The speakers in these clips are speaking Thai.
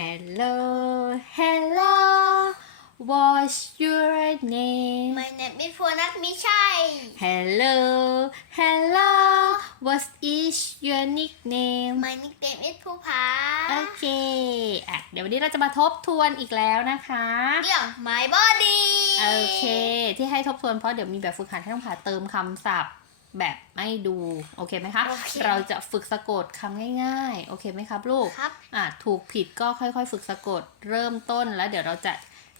Hello Hello What's your name My name is พวนัทมิชัย Hello Hello What is your nickname My nickname is ภูผาโอเคอะเดี๋ยววันนี้เราจะมาทบทวนอีกแล้วนะคะ เรื่อง My Body โอเค ที่ให้ทบทวนเพราะเดี๋ยวมีแบบฝึกหัดให้ต้องผ่าเติมคำศัพท์ แบบไม่ดูโอเคไหมคะ โอเคเราจะฝึกสะกดคำง่ายๆ โอเคไหมครับลูกครับ อะถูกผิดก็ค่อยๆ ฝึกสะกดเริ่มต้นแล้วเดี๋ยวเราจะ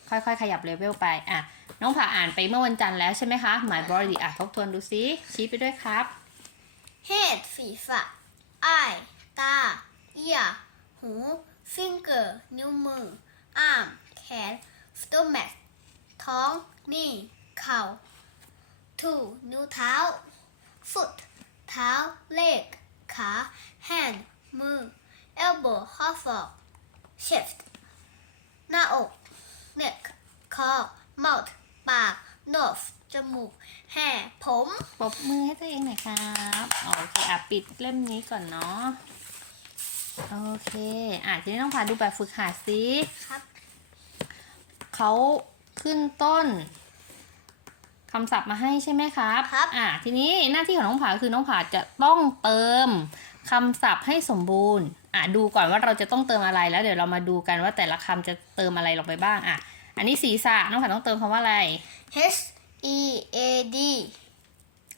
ค่อยๆ ขยับเลเวลไปอะน้องผ่าอ่านไปเมื่อวันจันทร์แล้วใช่ไหมคะ My body อะทบทวนดูซิชี้ไปด้วยครับ Head ศีรษะ Eye ตา Ear หู Finger นิ้วมือ Arm แขน Stomach ท้องนี่เข่า Two นิ้วเท้า Foot เท้า Leg ขา Hand มือ Elbow ข้อศอก Chest หน้าอก Neck คอ Mouth ปาก Nose จมูก Hair ผม ปรบมือให้ตัวเองหน่อยครับโอเคอะปิดเล่มนี้ก่อนเนาะโอเคอะทีนี้ต้องพาดูแบบฝึกหัดซิครับ เขาขึ้นต้น คำศัพท์มาให้ใช่ไหมครับครับ อะทีนี้หน้าที่ของน้องผาคือน้องผาจะต้องเติมคำศัพท์ให้สมบูรณ์ อะดูก่อนว่าเราจะต้องเติมอะไรแล้วเดี๋ยวเรามาดูกันว่าแต่ละคำจะเติมอะไรลงไปบ้าง อะ อันนี้ศีรษะน้องผาต้องเติมคำว่าอะไร H E A D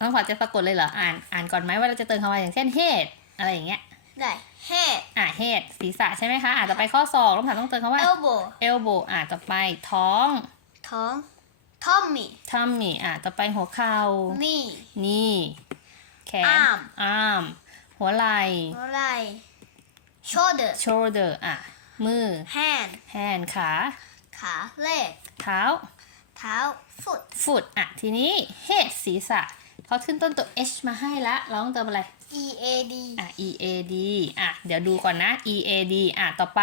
น้องผาจะสะกดเลยเหรอ อ่าน อ่านก่อนไหมว่าเราจะเติมคำว่าอย่างเช่น head อะไรอย่างเงี้ย ได้ Head อะ head ศีรษะใช่ไหมคะ อะต่อไปข้อศอกน้องผาต้องเติมคำว่า Elbow elbow อะต่อไปท้อง ท้อง Tummy tummy อะต่อไปหัวเข่า Knee นี่ แขน Arm arm หัวไหล่หัวไหล่ Shoulder shoulder อะ มือ Hand hand ขา ขา Leg เท้า เท้า Foot foot อะ ทีนี้ head ศีรษะ เขาขึ้นต้นตัว h มาให้ละเราต้องเติมอะไร E A D อะ e a d อะ เดี๋ยวดูก่อนนะ e a d อะ ต่อไป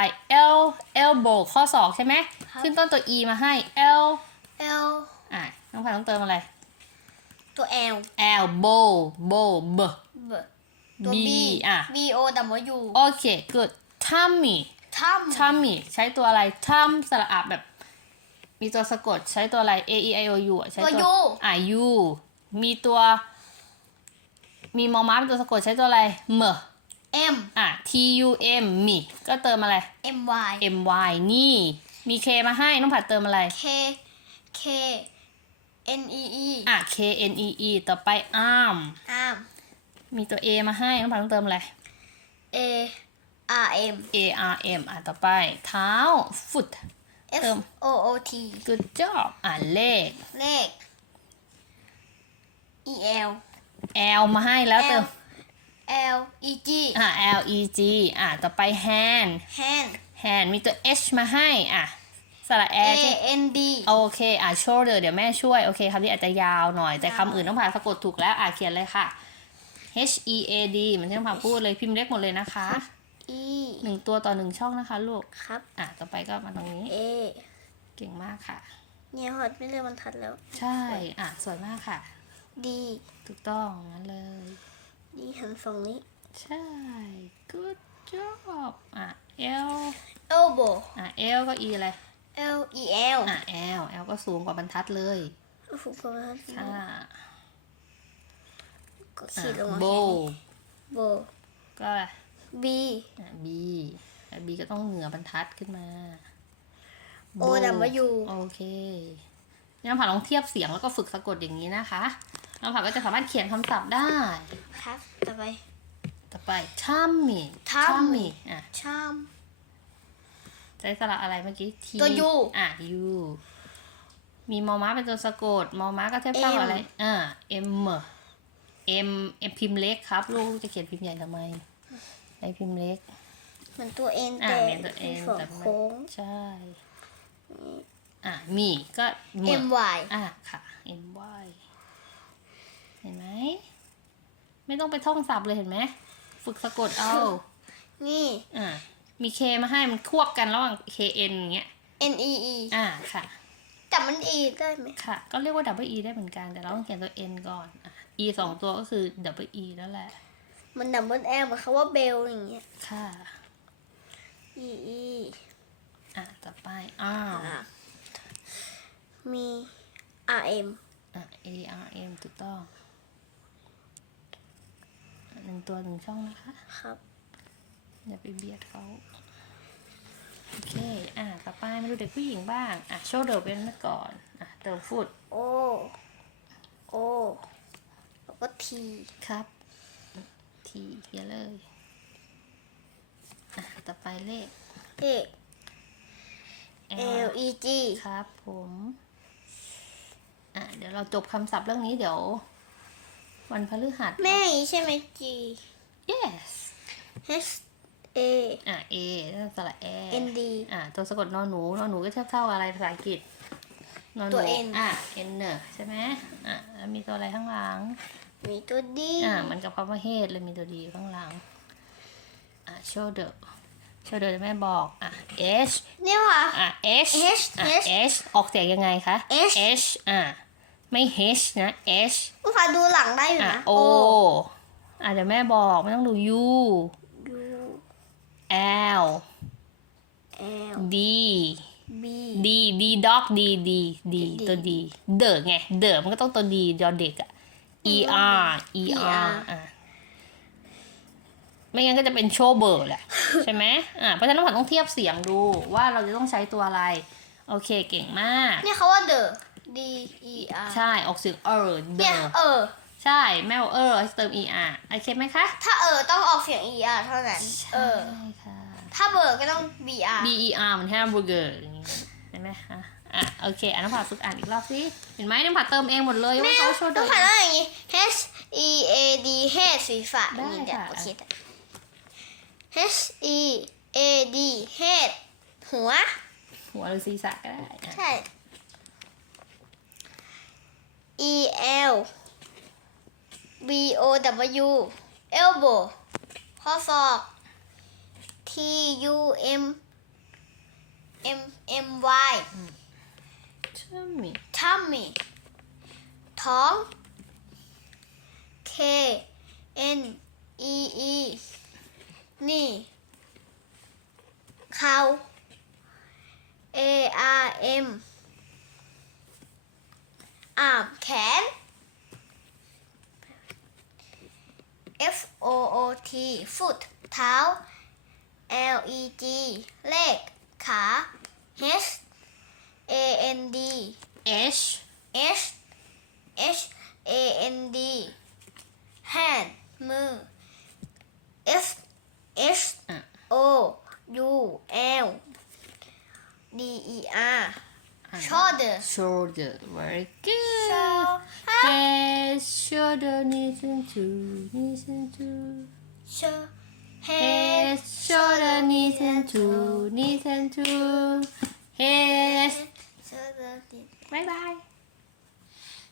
l elbow ข้อศอกใช่ไหม ครับ ขึ้นต้นตัว e มาให้ l L อะน้องพายต้องเติมอะไร ตัว L l bow bow b B ตัว B B อะ B O W โอเค good tummy Thumb ทัมมี่ใช้ตัวอะไรทัมสระอับแบบ มีตัวสะกดใช้ตัวอะไร a e i o u อะใช้ตัวตัว U อะ u มีตัว มีมอม้าเป็นตัวสะกดใช้ตัวอะไร m M อะ t u m มีก็เติมอะไร M Y m y นี่ มี k มาให้น้องผัดเติมอะไร K K N E E อะ k n e e ต่อไป arm Arm มีตัว a มาให้น้องผัดต้องเติมอะไร A R M a r m อะ ต่อไป เท้า foot F เติม O O T good job อะ เลข เลข E L l มาให้แล้วเติม L E G อะ L E G อะ ต่อไป hand hand hand มีตัว H มาให้ อะ สระแอ A ใช่ N D โอเคอะ shoulder เดี๋ยวแม่ช่วย โอเคคำนี้อาจจะยาวหน่อย แต่คำอื่นต้องผ่านสะกดถูกแล้ว อะเขียนเลยค่ะ H E A D เหมือนที่น้องผ่านพูดเลยพิมพ์เล็กหมดเลยนะคะ E หนึ่งตัวต่อหนึ่งช่องนะคะลูก ครับ อะ ต่อไปก็มาตรงนี้ A เก่งมากค่ะ เนี่ยหอดไม่เลื่อนบรรทัดแล้ว ใช่ อะ สวยมากค่ะ D ถูกต้องงั้นเลย D หันฝั่งนี้ ใช่ good job อะ L elbow อะ L ก็ E อะไร L E L อะ L L ก็สูงกว่าบรรทัดเลยฝึกประมาณค่ะก็ขีดลงมาโบโบก็ B อะ B อะ B ก็ต้องเหนือบรรทัดขึ้นมา O W โอเคน้ำผักลองเทียบเสียงแล้วก็ฝึกสะกดอย่างนี้นะคะน้ำผักก็จะสามารถเขียนคำศัพท์ได้ ครับ ต่อไป ต่อไป tummy tummy อะชาม ใช้สระอะไรเมื่อกี้ T ตัว U อะ U มีมอม้าเป็นตัวสะกดมอม้าก็เทียบเท่ากับอะไรอ่า M M M พิมพ์เล็กครับ ลูกจะเขียนพิมพ์ใหญ่ทำไมในพิมพ์เล็กเหมือนตัว N อ่าแต่เมนตัวเอเป็นงฝั่งแต่ไม่โค้งใช่อะมีก็หมด M Y อะค่ะ M Y เห็นไหมไม่ต้องไปท่องศัพท์เลยเห็นไหม ฝึกสะกดเอา นี่อะ มี K มาให้มันควบกันระหว่าง K N อย่างเงี้ย N E E อะค่ะจับมัน E ได้ไหมค่ะ ก็เรียกว่า double E ได้เหมือนกัน แต่เราต้องเขียนตัว N ก่อนอะ E สองตัวก็คือ double E แล้วแหละ มันดับเบิลแอลเหมือนคำว่าเบลอย่างเงี้ย ค่ะ E E arm อะมี R M อะ A R M ถูกต้องอะหนึ่งตัวหนึ่งช่องนะคะ ครับ อย่าไปเบียดเขาโอเค อะต่อไปมาดูเด็กผู้หญิงบ้าง อะโชว์เดิร์เป็นมาก่อน อะเติมฟุต O O แล้วก็ T ครับ ทีเขียนเลย อะต่อไปเลขเลข L E G ครับผม อะเดี๋ยวเราจบคำศัพท์เรื่องนี้เดี๋ยว วันพฤหัส แม่อย่างนี้ใช่ไหม G yes H A อะ A แล้วสระแอ N D อะตัวสะกดนอนหนูนอนหนูก็เท่าเท่าอะไรภาษาอังกฤษนอนหนูตัว N อะ N เนอใช่ไหมอะแล้วมีตัวอะไรข้างหลัง มีตัว D อะมันกับคำว่า head เลยมีตัวดีอยู่ข้างหลัง อะ shoulder shoulder แม่บอก อะ H เนี่ยว่ะอะ H H อะ H H ออกเสียงยังไงคะ H H อะไม่ H นะ H ผู้ฟ้าดูหลังได้อยู่อะ นะ O อะเดี๋ยวแม่บอกไม่ต้องดู U U L L D B D D dog D D D D ตัว D เดอไง เดอมันก็ต้องตัว D ยอเด็กอะ E R E R อะไม่งั้นก็จะเป็นโชเบอร์แหละใช่ไหมอะเพราะฉะนั้นเราต้องเทียบเสียงดูว่าเราจะต้องใช้ตัวอะไร โอเคเก่งมาก เนี่ยเขาว่า the D E R ใช่ ออกเสียงเออเดเนี่ยอเออ ใช่แม่บอกเออเติม E R โอเคไหมคะ ถ้าเออต้องออกเสียง E R เท่านั้น เออ ใช่ค่ะ ถ้าเบอร์ก็ต้อง B R B E R มันแฮมเบอร์เกอร์อย่างงี้เห็นไหมคะอะโอเคอันน้ำผัดฝึกอ่านอีกรอบสิเห็นไหมน้ำผัดเติมเองหมดเลยว่าเขาโชว์เดิต้องมผ่านว่าอย่างนี้ H E A D head ศีรษะได้นี่เดี๋ยวค่ะโอเค H E A D head หัว หัวหรือศีรษะก็ได้อะ ใช่ E L B O W elbow ข้อศอก T U M M M Y ใช่ไหม tummy ท้อง K N E E นี่เข่า A R M อ่ามแขน O O T foot เท้า L E G เลข ขา H A N D H H H A N D hand มือ F H อ่ะ O U L D E R อ่ะ shoulder shoulder very good shoulder, listen to, listen to. Show head, shoulder, listen to, listen to. Head, shoulder, listen. Bye bye.